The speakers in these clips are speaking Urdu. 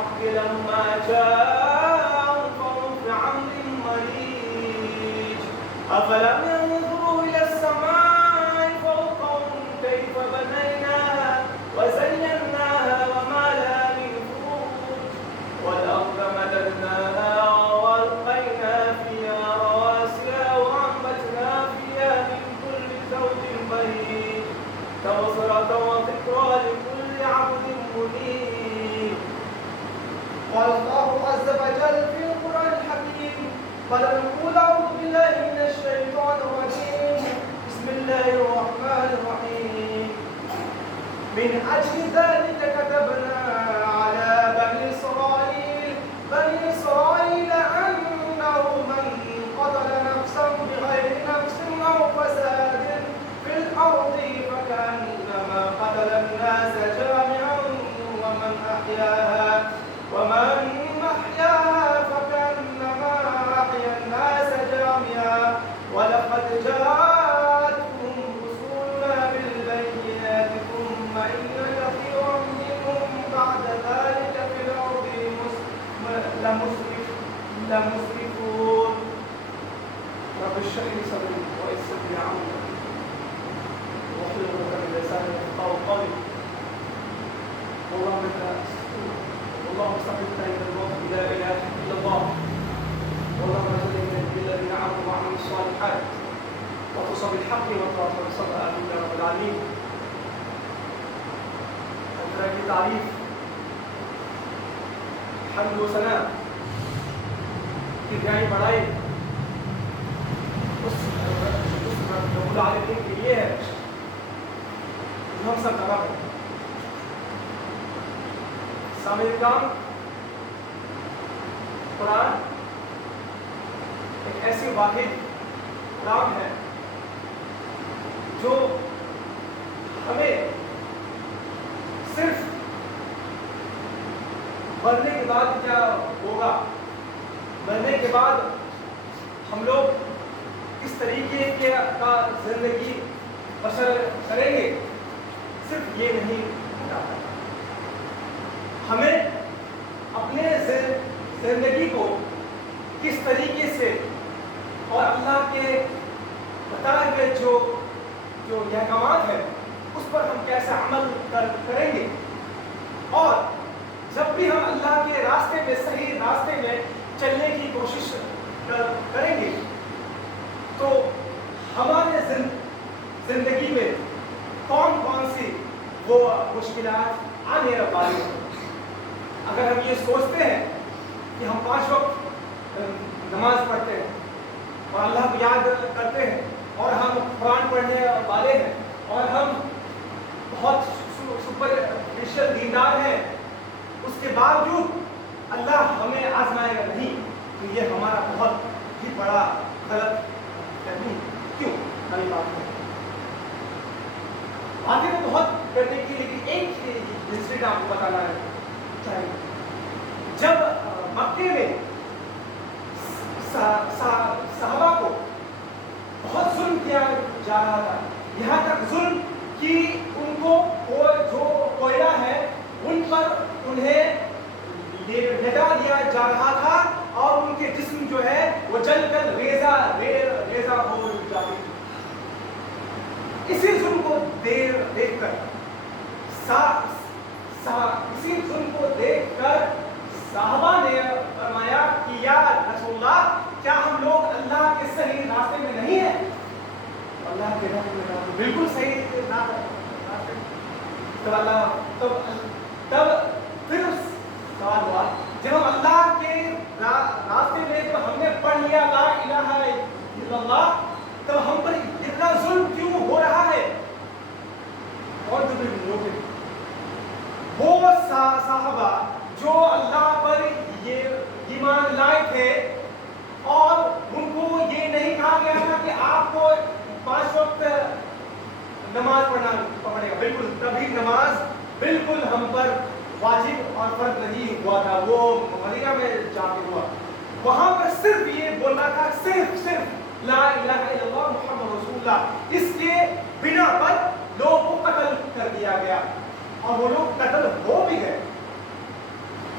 بالحق لما جاءهم فهم في أمر مريج أفلم ينظروا إلى السماء فوقهم كيف بنيناها وزيناها وما لها من فروج والأرض مددناها وألقينا فيها رواسي وأنبتنا فيها من كل زوج بهيج تبصرة وذكرى لكل عبد منيب. قال الله عز وجل في القرآن الحكيم قال نقول أعوذ بالله من الشيطان الرجيم بسم الله الرحمن الرحيم من أجل ذلك كتبنا على بني إسرائيل أنه من قتل نفسا بغير نفس أو فساد في الأرض فكأنما قتل الناس جميعا ومن أحياها فكأنما أحيا الناس جميعا ولقد جاءتهم رسلنا بالبينات ثم إن كثيرا منهم بعد ذلك في الأرض لمسرفون. رب اشرح لي صدري ويسر لي أمري واحلل عقدة من لساني يفقهوا قولي. اللهم استغفرك من الموت لا اله الا الله. اللهم اجعلني من الذين امنوا وعملوا الصالحات وتصب بالحق وتواصوا بالصبر امين يا رب العالمين. اللہ کی تعریف حمد و ثنا کی دھیائی بڑھائی اس رب العالمین کے لیے ہے جو ہم سب تباہ ہیں. سامعین کرام، قرآن ایک ایسی واحد کلام ہے جو ہمیں صرف مرنے کے بعد کیا ہوگا، مرنے کے بعد ہم لوگ کس طریقے کا زندگی بسر کریں گے، صرف یہ نہیں بتاتا. ہمیں اپنے زندگی کو کس طریقے سے اور اللہ کے بتائے ہوئے جو احکامات ہیں اس پر ہم کیسے عمل کریں گے، اور جب بھی ہم اللہ کے راستے میں، صحیح راستے میں چلنے کی کوشش کریں گے تو ہمارے زندگی میں کون کون سی وہ مشکلات آنے والی ہیں. اگر ہم یہ سوچتے ہیں کہ ہم 5 وقت نماز پڑھتے ہیں اور اللہ کو یاد کرتے ہیں اور ہم قرآن پڑھنے والے ہیں اور ہم بہت سپرفیشل دیندار ہیں، اس کے باوجود اللہ ہمیں آزمائے گا نہیں، تو یہ ہمارا بہت ہی بڑا غلط فہمی. کیوں؟ ہماری باتیں تو بہت کرنے کی، لیکن ایک انسیڈنٹ آپ کو بتانا ہے. جب مکے میں صحابہ کو بہت ظلم کیا جا رہا تھا، یہاں تک ظلم کہ ان کو جو کوئلہ ہے ان پر انہیں لٹا دیا جا رہا تھا اور ان کے جسم جو ہے وہ جل کر ریزہ ہو جاتی تھی. اسی ظلم کو دیکھ کر صحابہ نے فرمایا کہ یا رسول اللہ، کیا ہم لوگ اللہ کے صحیح راستے میں نہیں ہیں؟ اللہ کے راستے میں بالکل صحیح راستے. تب پھر سوال ہوا، جب ہم اللہ کے راستے میں جب ہم نے پڑھ لیا لا الہ الا اللہ، تب ہم پر اتنا ظلم کیوں ہو رہا ہے؟ اور وہ صحابہ جو اللہ پر یہ ایمان لائے تھے اور ان کو یہ نہیں کہا گیا تھا کہ آپ کو 5 وقت نماز پڑھنا پڑے گا، بالکل تبھی نماز بالکل ہم پر واجب اور فرض نہیں ہوا تھا، وہ مدینہ میں جا کے ہوا. وہاں پر صرف یہ بولنا تھا، صرف لا الہ الا اللہ محمد رسول اللہ. اس کے بنا پر لوگوں کو قتل کر دیا گیا اور وہ لوگ قتل ہو بھی گئے.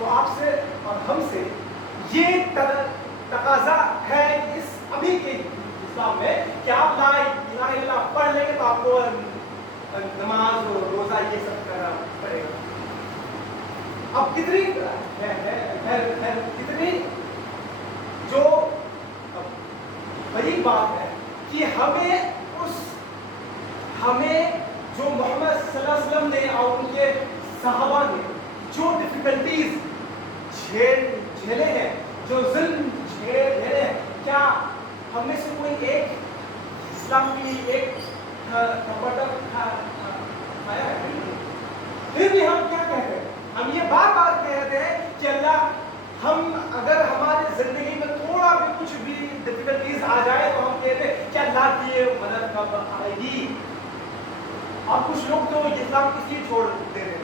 تو آپ سے اور ہم سے یہ تقاضا ہے اس ابھی کے اسلام میں کہ آپ لا الہ الا اللہ پڑھ لیں گے تو آپ کو نماز روزہ یہ سب کرنا پڑے گا. اب کتنی جو بڑی بات ہے کہ ہمیں جو محمد صلی اللہ علیہ وسلم نے اور ان کے صحابہ نے جو ڈفیکلٹیز جھیلے ہیں، جو ظلم جھیلے ہیں، کیا ہم میں سے کوئی ایک اسلام کے لیے ایک تھپڑ کھایا ہے؟ پھر بھی ہم کیا کہتے ہیں؟ ہم یہ بار بار کہتے ہیں کہ اللہ، ہم اگر ہماری زندگی میں تھوڑا بھی کچھ بھی ڈفیکلٹیز آ جائے تو ہم کہتے ہیں کہ اللہ کی یہ مدد کب آئے گی. اور کچھ لوگ تو اسلام اس لیے چھوڑ دے رہے ہیں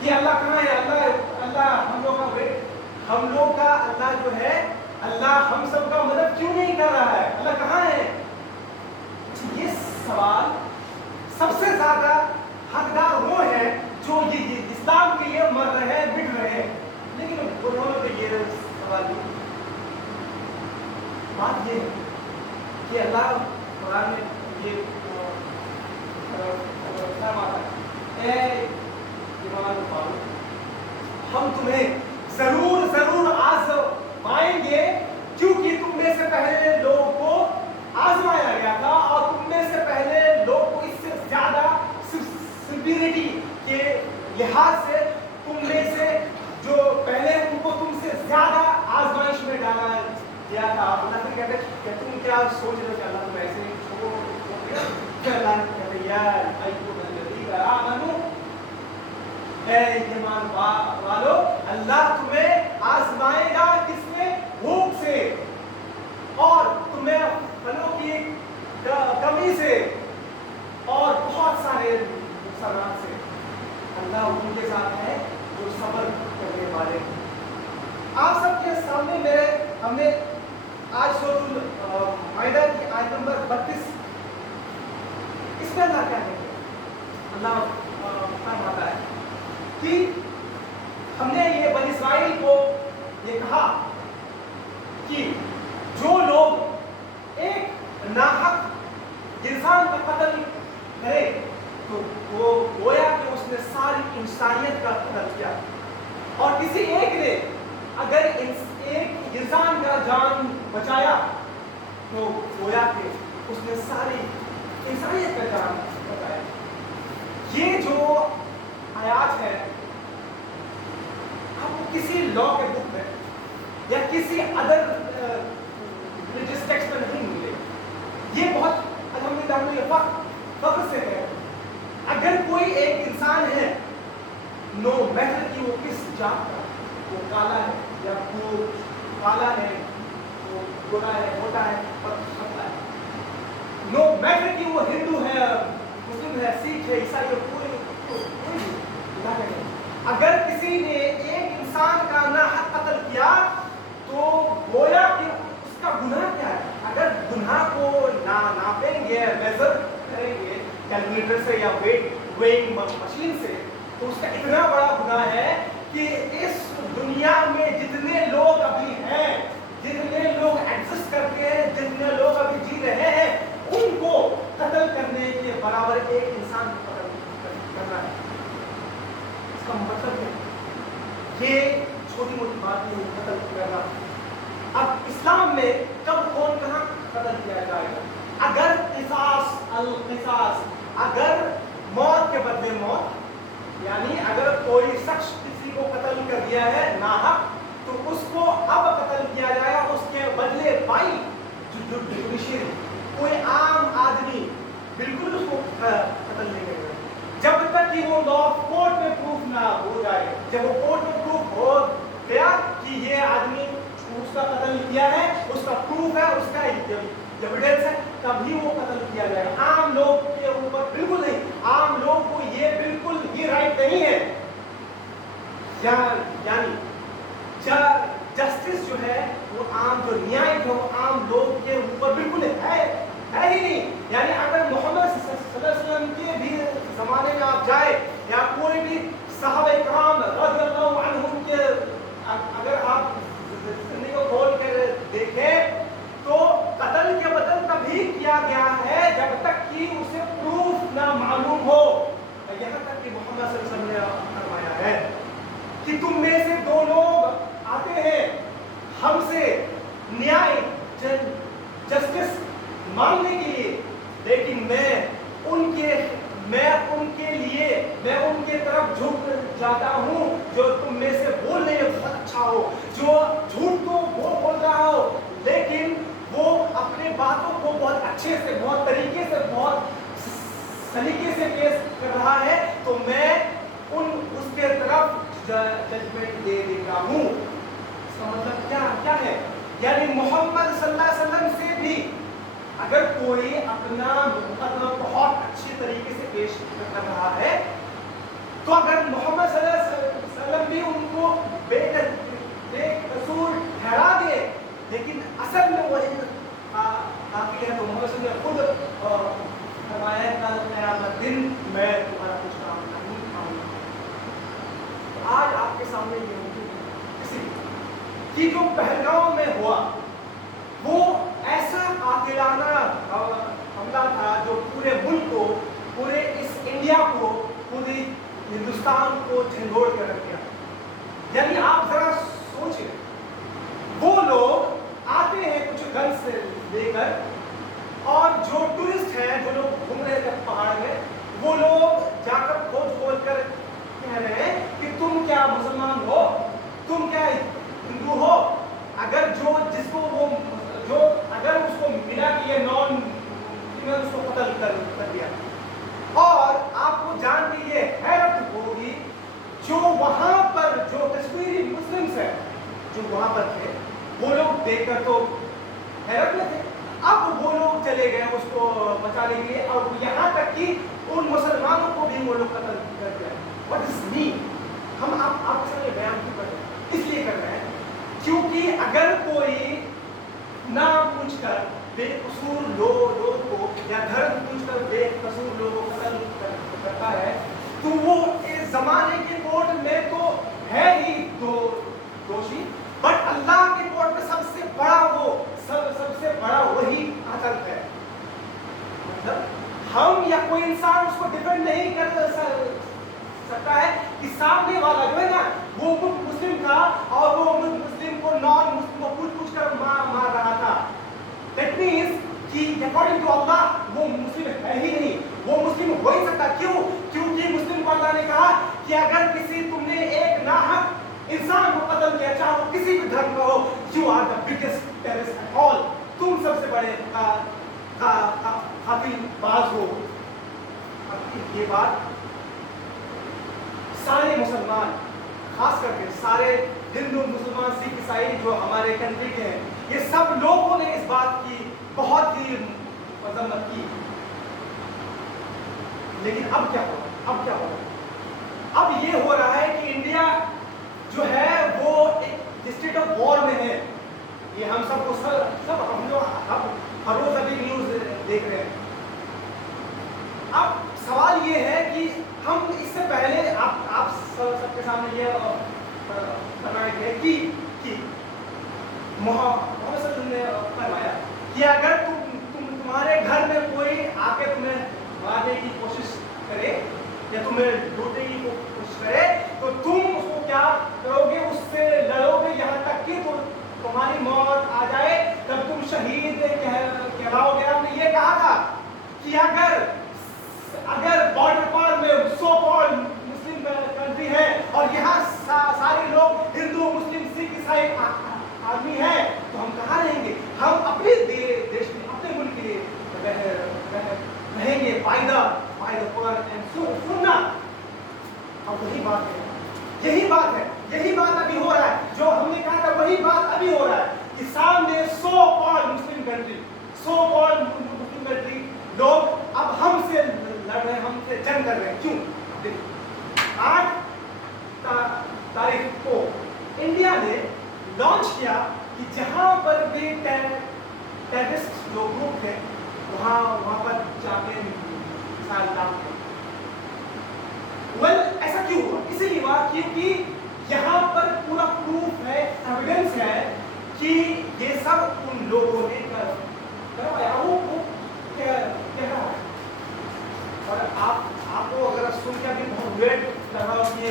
کہ اللہ کہاں ہے، اللہ ہم لوگ کا اللہ جو ہے، اللہ ہم سب کا مدد کیوں نہیں کر رہا ہے، اللہ کہاں ہے؟ یہ سوال سب سے زیادہ حقدار وہ ہے جو یہ اسلام کے لیے مر رہے ہیں، مٹ رہے ہیں. لیکن انہوں نے تو یہ سوال نہیں. بات یہ ہے کہ اللہ قرآن میں یہ اے ایمان والو، ہم تمہیں ضرور آزمائیں گے، کیونکہ تم میں سے پہلے لوگوں کو آزمایا گیا تھا اور تم میں سے پہلے لوگ کو اس سے زیادہ سپیریٹی کے لحاظ سے تم میں سے جو پہلے ان کو تم سے زیادہ آزمائش میں ڈالا گیا تھا. اللہ سے کہتے کہ تم کیا سوچ رہے ہو کہ اللہ تم ایسے چھوڑ دیا؟ کہ اللہ کہتے یا ایھا الذین آمنوا، اے ایمان والو، اللہ تمہیں آزمائے گا کس میں؟ بھوک سے اور تمہیں پھلوں کی کمی سے اور بہت سارے نقصانات سے. اللہ ان کے ساتھ ہے جو صبر کرنے والے. آپ سب کے سامنے ہم نے آج سورۃ المائدہ کی آیت نمبر 32، اس میں اللہ کیا کہتے ہیں؟ اللہ فرماتا ہے کہ ہم نے یہ بنی اسرائیل کو یہ کہا کہ جو لوگ ایک ناحق انسان کا قتل کرے تو وہ گویا کہ اس نے ساری انسانیت کا قتل کیا، اور کسی ایک نے اگر ایک انسان کا جان بچایا تو گویا کہ اس نے ساری انسانیت کا جان بچایا. یہ جو آیات ہے آپ کو کسی لا کے بک میں یا کسی ادر ریلیجس ٹیکسٹ میں نہیں ملے. یہ بہت الحمدللہ فخر سے ہے. اگر کوئی ایک انسان ہے، نو میٹر کہ وہ کس جات کا، وہ کالا ہے یا وہ کالا ہے، وہ گورا ہے، موٹا ہے اور پتلا ہے، نو میٹر کہ وہ ہندو ہے، مسلم ہے، سکھ ہے، عیسائی ہے، کوئی بھی، اگر کسی نے ایک انسان کا ناحق قتل کیا تو گویا کہ اس کا گناہ کیا ہے. اگر گناہ کو ناپیں گے، میزر کریں گے کیلکولیٹر سے یا ویئنگ مشین سے، تو اس کا اتنا بڑا گناہ ہے کہ اس دنیا میں جتنے لوگ ابھی ہیں، جتنے لوگ ایگزسٹ کرتے ہیں، جتنے لوگ ابھی جی رہے ہیں، ان کو قتل کرنے کے برابر ایک انسان کو قتل کرنا ہے. اس کا مطلب ہے یہ چھوٹی موٹی بات نہیں قتل کرنا. اب اسلام میں کب کون کہاں قتل کیا جائے گا؟ اگر القصاص، اگر موت کے بدلے موت، یعنی اگر کوئی شخص کسی کو قتل کر دیا ہے ناحق تو اس کو اب قتل کیا جائے گا، اس کے بدلے بائی جوڈیشری، کوئی عام آدمی بالکل اس کو قتل نہیں کرے گا جب تک کہ وہ لا آف کورٹ میں پروف نہ ہو جائے. جب وہ کورٹ میں پروف ہو گیا کہ یہ آدمی اس کا قتل کیا ہے، اس کا پروف ہے، اس کا ایویڈنس ہے، تبھی وہ قتل کیا جائے گا. عام لوگ کے اوپر بالکل نہیں. عام لوگ کو یہ بالکل یہ رائٹ نہیں ہے. یعنی جسٹس جو ہے وہ عام، جو نیائک ہے وہ عام لوگ کے اوپر بالکل ہے ہی نہیں. یعنی اگر محمد صلی اللہ علیہ وسلم کے بھی زمانے میں آپ جائے یا کوئی بھی صحابہ کرام رضی اللہ عنہم کے کہ تم میں سے دو لوگ آتے ہیں ہم سے نیائے جسٹس مانگنے کے لیے، لیکن میں ان کے طرف جھک جاتا ہوں جو تم میں سے بولنے میں بہت اچھا ہو، جو جھوٹ تو وہ بول رہا ہو لیکن وہ اپنے باتوں کو بہت اچھے سے، بہت طریقے سے، بہت سلیقے سے پیش کر رہا ہے، تو میں اس کے طرف ججمنٹ دے دیتا ہوں۔ اس کا مطلب کیا ہے؟ یعنی محمد صلی اللہ علیہ وسلم سے بھی اگر کوئی اپنا مقدمہ بہت اچھے طریقے سے پیش کر رہا ہے تو اگر محمد صلی اللہ علیہ وسلم بھی ان کو بے قصور ٹھہرا دے لیکن اصل میں وہی قاتل ہے، تو محمد صلی اللہ علیہ وسلم نے خود فرمایا کل قیامت دن میں تمہارا کچھ کام نہیں کھاؤں گا۔ آج آپ کے سامنے یہ موجود ہے کسی کی جو پہلگاؤں میں ہوا وہ ایسا قاتلانہ حملہ تھا جو پورے ملک کو، پورے اس انڈیا کو، پوری ہندوستان کو جھنجھوڑ کے رکھ دیا۔ یعنی آپ ذرا سوچیں، وہ لوگ آتے ہیں کچھ گن سے لے کر اور جو ٹورسٹ ہیں، جو لوگ گھوم رہے تھے پہاڑ میں، وہ لوگ جا کر کھوج کر کہہ رہے ہیں کہ تم کیا مسلمان ہو، تم کیا ہندو ہو؟ اگر اگر اس کو ملا کہ یہ نان مسلم، اس کو قتل کر دیا۔ اور آپ کو جان کے یہ حیرت ہوگی جو وہاں پر جو کشمیری مسلمس ہیں جو وہاں پر تھے وہ لوگ دیکھ کر تو حیرت میں تھے، اب وہ لوگ چلے گئے اس کو بچانے کے لیے اور یہاں تک کہ ان مسلمانوں کو بھی وہ لوگ قتل کر دیا۔ What is mean؟ ہم آپ کے سامنے بیان کیوں کر رہے ہیں؟ اس لیے کر رہے ہیں کیونکہ اگر کوئی نہ پوچھ کر بے قصور لوگوں کو یا دھرم پوچھ کر بے قصور لوگوں کو قتل کرتا ہے تو وہ اس زمانے کے کورٹ میں تو ہے ہی دوشی، بٹ اللہ کے کورٹ میں سب سے بڑا وہی قاتل ہے۔ مطلب ہم یا کوئی انسان اس کو ڈیفینڈ نہیں کر سکتا ہے کہ سامنے والا جو ہے نا وہ مسلم تھا اور وہ مسلم کو نان مسلم کو پوچھ کر مار رہا تھا۔ دیٹ مینس کہ اکارڈنگ ٹو اللہ وہ مسلم ہے ہی نہیں، وہ مسلم ہو ہی سکتا۔ کیوں؟ کیونکہ مسلم کو اللہ نے کہا کہ اگر تم نے ایک ناحق انسان کو قتل کیا، چاہے وہ کسی بھی دھرم کا ہو، you are the biggest terrorist at all, تم سب سے بڑے قاتل باز ہو۔ یہ بات سارے مسلمان، خاص کر کے سارے ہندو، مسلمان، سکھ، عیسائی جو ہمارے کنٹری کے ہیں، یہ سب لوگوں نے اس بات کی بہت ہی مذمت کی۔ لیکن اب کیا ہو رہا ہے؟ اب یہ ہو رہا ہے کہ انڈیا جو ہے وہ ایک اسٹیٹ آف وار میں ہے۔ یہ ہم سب کو ہم لوگ ہر روز ابھی نیوز دیکھ رہے ہیں۔ اب سوال یہ ہے کہ ہم اس سے پہلے آپ سب کے سامنے یہ بنائے گئے کہ محمد صلی اللہ علیہ وسلم نے فرمایا کہ اگر تمہارے گھر میں کوئی آ کے تمہیں مارنے کی کوشش کرے یا تمہیں لوٹنے کی کوشش کرے تو تم اس کو کیا کرو گے؟ اس سے لڑو گے یہاں تک کہ تمہاری موت آ جائے، تب تم شہید کہلاؤ گے۔ آپ نے یہ کہا تھا کہ اگر بارڈر پار میں سو کالڈ مسلم کنٹری ہے اور یہاں سارے لوگ ہندو، مسلم، سکھ، عیسائی آدمی ہیں تو ہم کہاں رہیں گے؟ ہم اپنے دیش میں، اپنے ملک کے لیے رہیں گے پائیدار سننا۔ اب وہی بات ہے، یہی بات ابھی ہو رہا ہے جو ہم نے کہا تھا، وہی بات ابھی ہو رہا ہے کہ سامنے سو کالڈ مسلم کنٹری لوگ اب ہم سے لڑ رہے ہیں، ہم سے جنگ کر رہے ہیں۔ کیوں؟ 8 تاریخ کو انڈیا نے لانچ کیا کہ جہاں پر بھی ٹیررسٹ جو گروپ تھے وہاں پر جا کے مثال ڈالتے۔ ایسا کیوں ہوا؟ اسی لیے ہوا کیونکہ یہاں پر پورا پروف ہے، ایویڈنس ہے کہ یہ سب ان لوگوں نے کروایا۔ وہ کہہ رہا ہے اور آپ کو اگر سن کے بھی بہت ویٹ کر رہا ہو کہ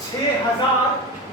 6000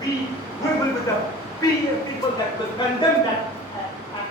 we will be the people that will condemn that act।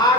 8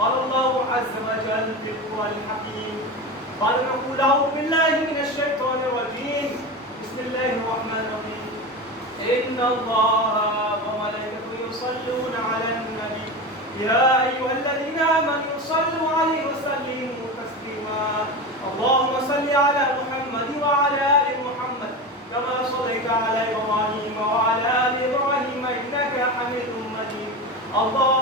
قال الله عز وجل في القرآن الحكيم بعد أن نقول أعوذ بالله من الشيطان الرجيم بسم الله الرحمن الرحيم إن الله وملائكته يصلون على النبي يا أيها الذين آمنوا صلوا عليه وسلموا تسليما اللهم صل على محمد وعلى آل محمد كما صليت على إبراهيم وعلى آل إبراهيم إنك حميد مجيد. الله